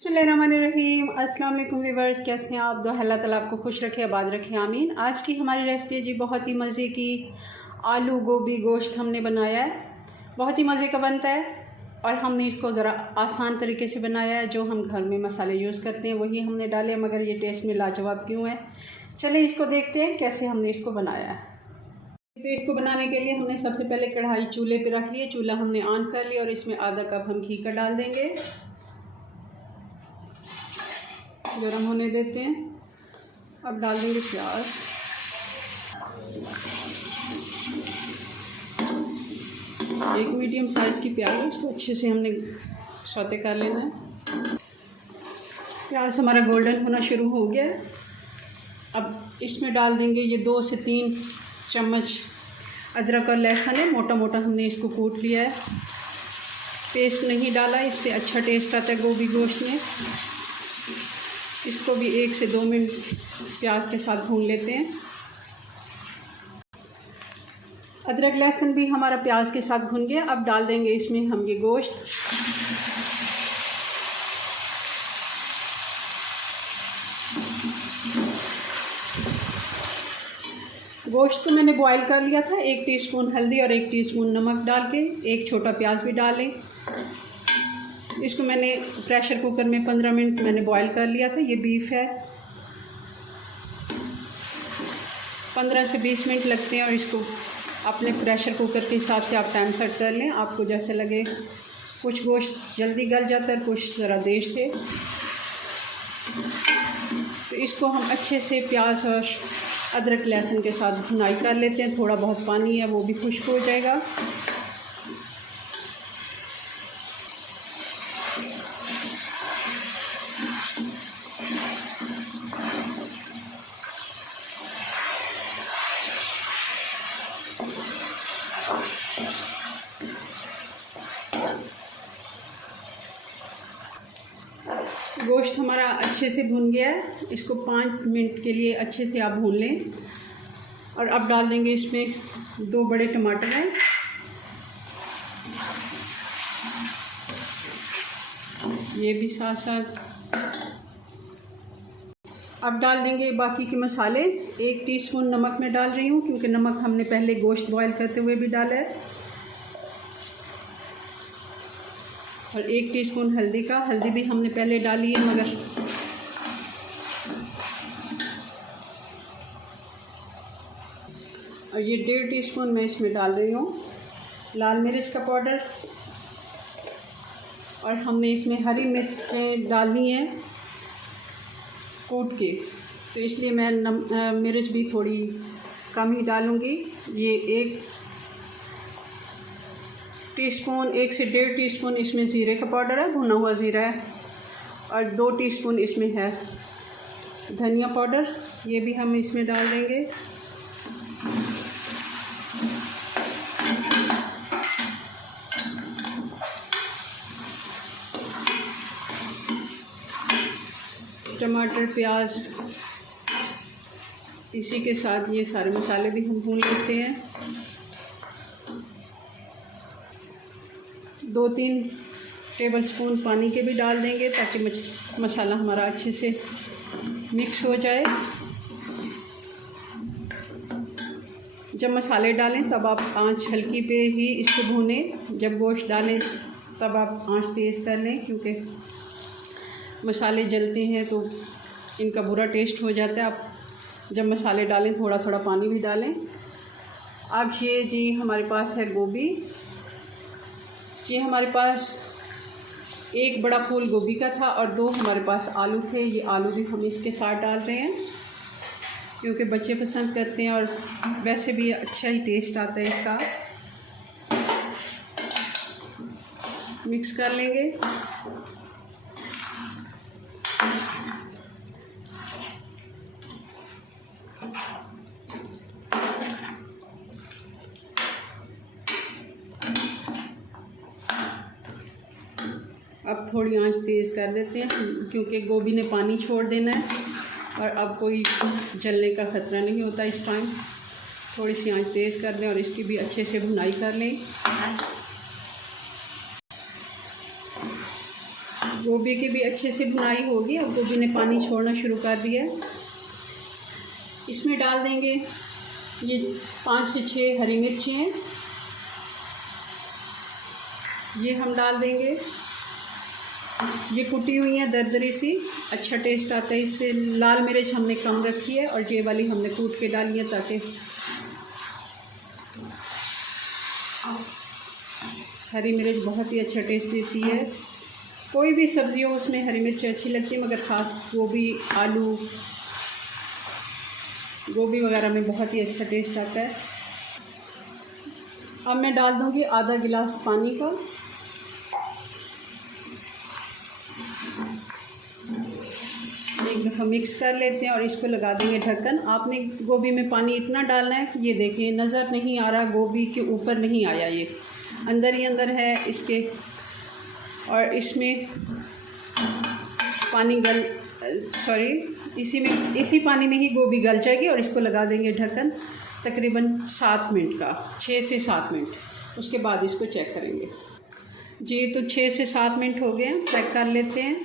बिस्मिल्लाहिर्रहमानिर्रहीम। अस्सलाम वालेकुम व्यूअर्स, कैसे हैं आप? अल्लाह ताला आपको खुश रखे, आबाद रखे, आमीन। आज की हमारी रेसिपी है जी बहुत ही मज़े की आलू गोभी गोश्त हमने बनाया है। बहुत ही मज़े का बनता है और हमने इसको ज़रा आसान तरीके से बनाया है। जो हम घर में मसाले यूज़ करते हैं वही हमने डाले, मगर ये टेस्ट में लाजवाब क्यों है। चलिए इसको देखते हैं कैसे हमने इसको बनाया है। तो इसको बनाने के लिए हमने सबसे पहले कढ़ाई चूल्हे पे रख ली है। चूल्हा हमने ऑन कर लिया और इसमें आधा कप हम घी का डाल देंगे। गरम होने देते हैं। अब डाल देंगे प्याज। एक मीडियम साइज़ की प्याज है, उसको अच्छे से हमने सौते कर लेना है। प्याज हमारा गोल्डन होना शुरू हो गया है। अब इसमें डाल देंगे ये 2 से 3 चम्मच अदरक और लहसुन है, मोटा मोटा हमने इसको कूट लिया है। पेस्ट नहीं डाला, इससे अच्छा टेस्ट आता है गोभी गोश्त में। इसको भी 1 से 2 मिनट प्याज के साथ भून लेते हैं। अदरक लहसुन भी हमारा प्याज के साथ भून गया। अब डाल देंगे इसमें हम ये गोश्त। गोश्त को मैंने बॉईल कर लिया था। 1 टीस्पून हल्दी और 1 टीस्पून नमक डाल के, 1 छोटा प्याज भी डालें। इसको मैंने प्रेशर कुकर में 15 मिनट मैंने बॉईल कर लिया था। ये बीफ है। 15 से 20 मिनट लगते हैं और इसको अपने प्रेशर कुकर के हिसाब से आप टाइम सेट कर लें, आपको जैसे लगे। कुछ गोश्त जल्दी गल जाता है, कुछ ज़रा देर से। तो इसको हम अच्छे से प्याज और अदरक लहसुन के साथ भुनाई कर लेते हैं। थोड़ा बहुत पानी है वो भी खुश्क हो जाएगा। गोश्त हमारा अच्छे से भुन गया है। इसको 5 मिनट के लिए अच्छे से आप भून लें। और अब डाल देंगे इसमें 2 बड़े टमाटर हैं। ये भी साथ साथ। अब डाल देंगे बाकी के मसाले। 1 टीस्पून नमक मैं डाल रही हूँ, क्योंकि नमक हमने पहले गोश्त बॉईल करते हुए भी डाला है। और 1 टीस्पून हल्दी का, हल्दी भी हमने पहले डाली है मगर और ये 1.5 टीस्पून मैं इसमें डाल रही हूँ लाल मिर्च का पाउडर। और हमने इसमें हरी मिर्चें डालनी है कूट के, तो इसलिए मैं मिर्च भी थोड़ी कम ही डालूँगी। ये 1 टीस्पून, 1 से 1.5 टीस्पून इसमें ज़ीरे का पाउडर है, भुना हुआ ज़ीरा है। और 2 टीस्पून इसमें है धनिया पाउडर, ये भी हम इसमें डाल देंगे। टमाटर प्याज इसी के साथ ये सारे मसाले भी हम भून लेते हैं। 2-3 टेबलस्पून पानी के भी डाल देंगे ताकि मसाला हमारा अच्छे से मिक्स हो जाए। जब मसाले डालें तब आप आंच हल्की पे ही इसको भूनें। जब गोश्त डालें तब आप आंच तेज़ कर लें, क्योंकि मसाले जलते हैं तो इनका बुरा टेस्ट हो जाता है। आप जब मसाले डालें थोड़ा थोड़ा पानी भी डालें। अब ये जी हमारे पास है गोभी। ये हमारे पास 1 बड़ा फूल गोभी का था और 2 हमारे पास आलू थे। ये आलू भी हम इसके साथ डाल रहे हैं, क्योंकि बच्चे पसंद करते हैं और वैसे भी अच्छा ही टेस्ट आता है इसका। मिक्स कर लेंगे। अब थोड़ी आंच तेज़ कर देते हैं, क्योंकि गोभी ने पानी छोड़ देना है और अब कोई जलने का ख़तरा नहीं होता इस टाइम। थोड़ी सी आंच तेज़ कर दें और इसकी भी अच्छे से भुनाई कर लें। गोभी की भी अच्छे से भुनाई होगी। अब गोभी ने पानी छोड़ना शुरू कर दिया है। इसमें डाल देंगे ये 5 से 6 हरी मिर्ची हैं, ये हम डाल देंगे। ये कुटी हुई है दरदरी सी, अच्छा टेस्ट आता है इससे। लाल मिर्च हमने कम रखी है और ये वाली हमने कूट के डाली है ताकि हरी मिर्च बहुत ही अच्छा टेस्ट देती है। कोई भी सब्ज़ी हो उसमें हरी मिर्च अच्छी लगती है, मगर ख़ास गोभी, आलू, गोभी वगैरह में बहुत ही अच्छा टेस्ट आता है। अब मैं डाल दूँगी आधा गिलास पानी का। एक दफ़ा मिक्स कर लेते हैं और इसको लगा देंगे ढक्कन। आपने गोभी में पानी इतना डालना है कि ये देखिए नज़र नहीं आ रहा, गोभी के ऊपर नहीं आया, ये अंदर ही अंदर है इसके। और इसमें पानी इसी पानी में ही गोभी गल जाएगी। और इसको लगा देंगे ढक्कन तकरीबन 7 मिनट का, 6 से 7 मिनट। उसके बाद इसको चेक करेंगे। जी तो 6 से 7 मिनट हो गए, चेक कर लेते हैं।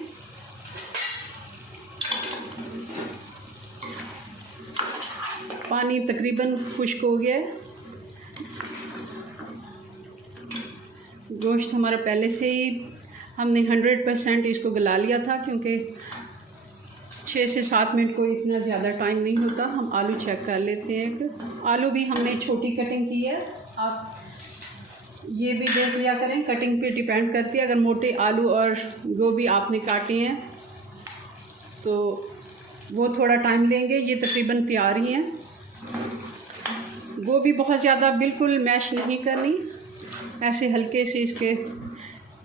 पानी तकरीबन खुश्क हो गया है। गोश्त हमारा पहले से ही हमने 100% इसको गला लिया था, क्योंकि 6 से 7 मिनट को इतना ज़्यादा टाइम नहीं होता। हम आलू चेक कर लेते हैं। आलू भी हमने छोटी कटिंग की है, आप ये भी देख लिया करें, कटिंग पे डिपेंड करती है। अगर मोटे आलू और गोभी आपने काटे हैं तो वो थोड़ा टाइम लेंगे। ये तकरीबन तैयार ही हैं। गोभी बहुत ज़्यादा बिल्कुल मैश नहीं करनी, ऐसे हल्के से इसके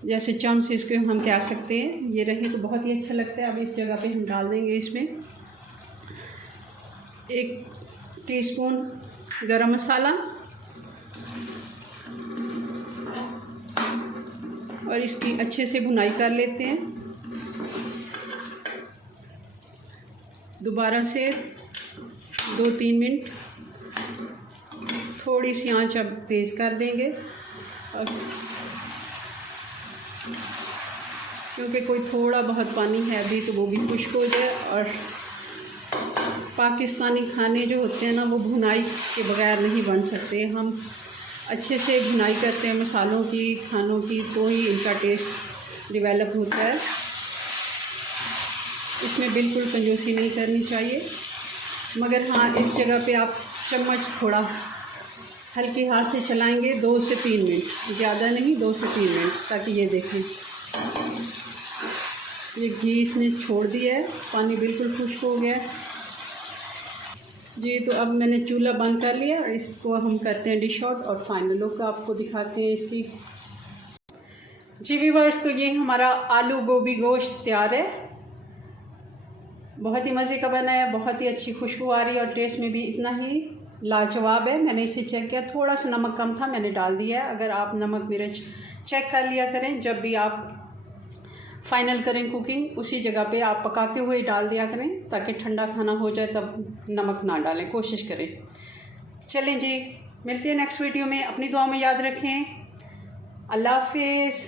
जैसे चम से इसको हम कह सकते हैं, ये रहे तो बहुत ही अच्छा लगता है। अब इस जगह पे हम डाल देंगे इसमें 1 टीस्पून गरम मसाला और इसकी अच्छे से भुनाई कर लेते हैं। दोबारा से 2-3 मिनट थोड़ी सी आंच अब तेज़ कर देंगे, क्योंकि कोई थोड़ा बहुत पानी है अभी तो वो भी खुश्क हो जाए। और पाकिस्तानी खाने जो होते हैं ना, वो भुनाई के बगैर नहीं बन सकते। हम अच्छे से भुनाई करते हैं मसालों की, खानों की, तो ही इनका टेस्ट डेवलप होता है। इसमें बिल्कुल कंजूसी नहीं करनी चाहिए, मगर हाँ इस जगह पे आप चम्मच थोड़ा हल्के हाथ से चलाएंगे 2 से 3 मिनट, ज़्यादा नहीं, 2 से 3 मिनट, ताकि ये देखें ये घी इसने छोड़ दिया है, पानी बिल्कुल खुश्क हो गया है। जी तो अब मैंने चूल्हा बंद कर लिया और इसको हम करते हैं डिश आउट और फाइनल लुक आपको दिखाते हैं इसकी। जी व्यूअर्स, तो ये हमारा आलू गोभी गोश्त तैयार है। बहुत ही मज़े का बना है, बहुत ही अच्छी खुशबू आ रही है और टेस्ट में भी इतना ही लाजवाब है। मैंने इसे चेक किया, थोड़ा सा नमक कम था, मैंने डाल दिया है। अगर आप नमक मिर्च चेक कर लिया करें, जब भी आप फाइनल करें कुकिंग, उसी जगह पे आप पकाते हुए डाल दिया करें, ताकि ठंडा खाना हो जाए तब नमक ना डालें, कोशिश करें। चलें जी, मिलते हैं नेक्स्ट वीडियो में। अपनी दुआ में याद रखें। अल्लाह हाफिज़।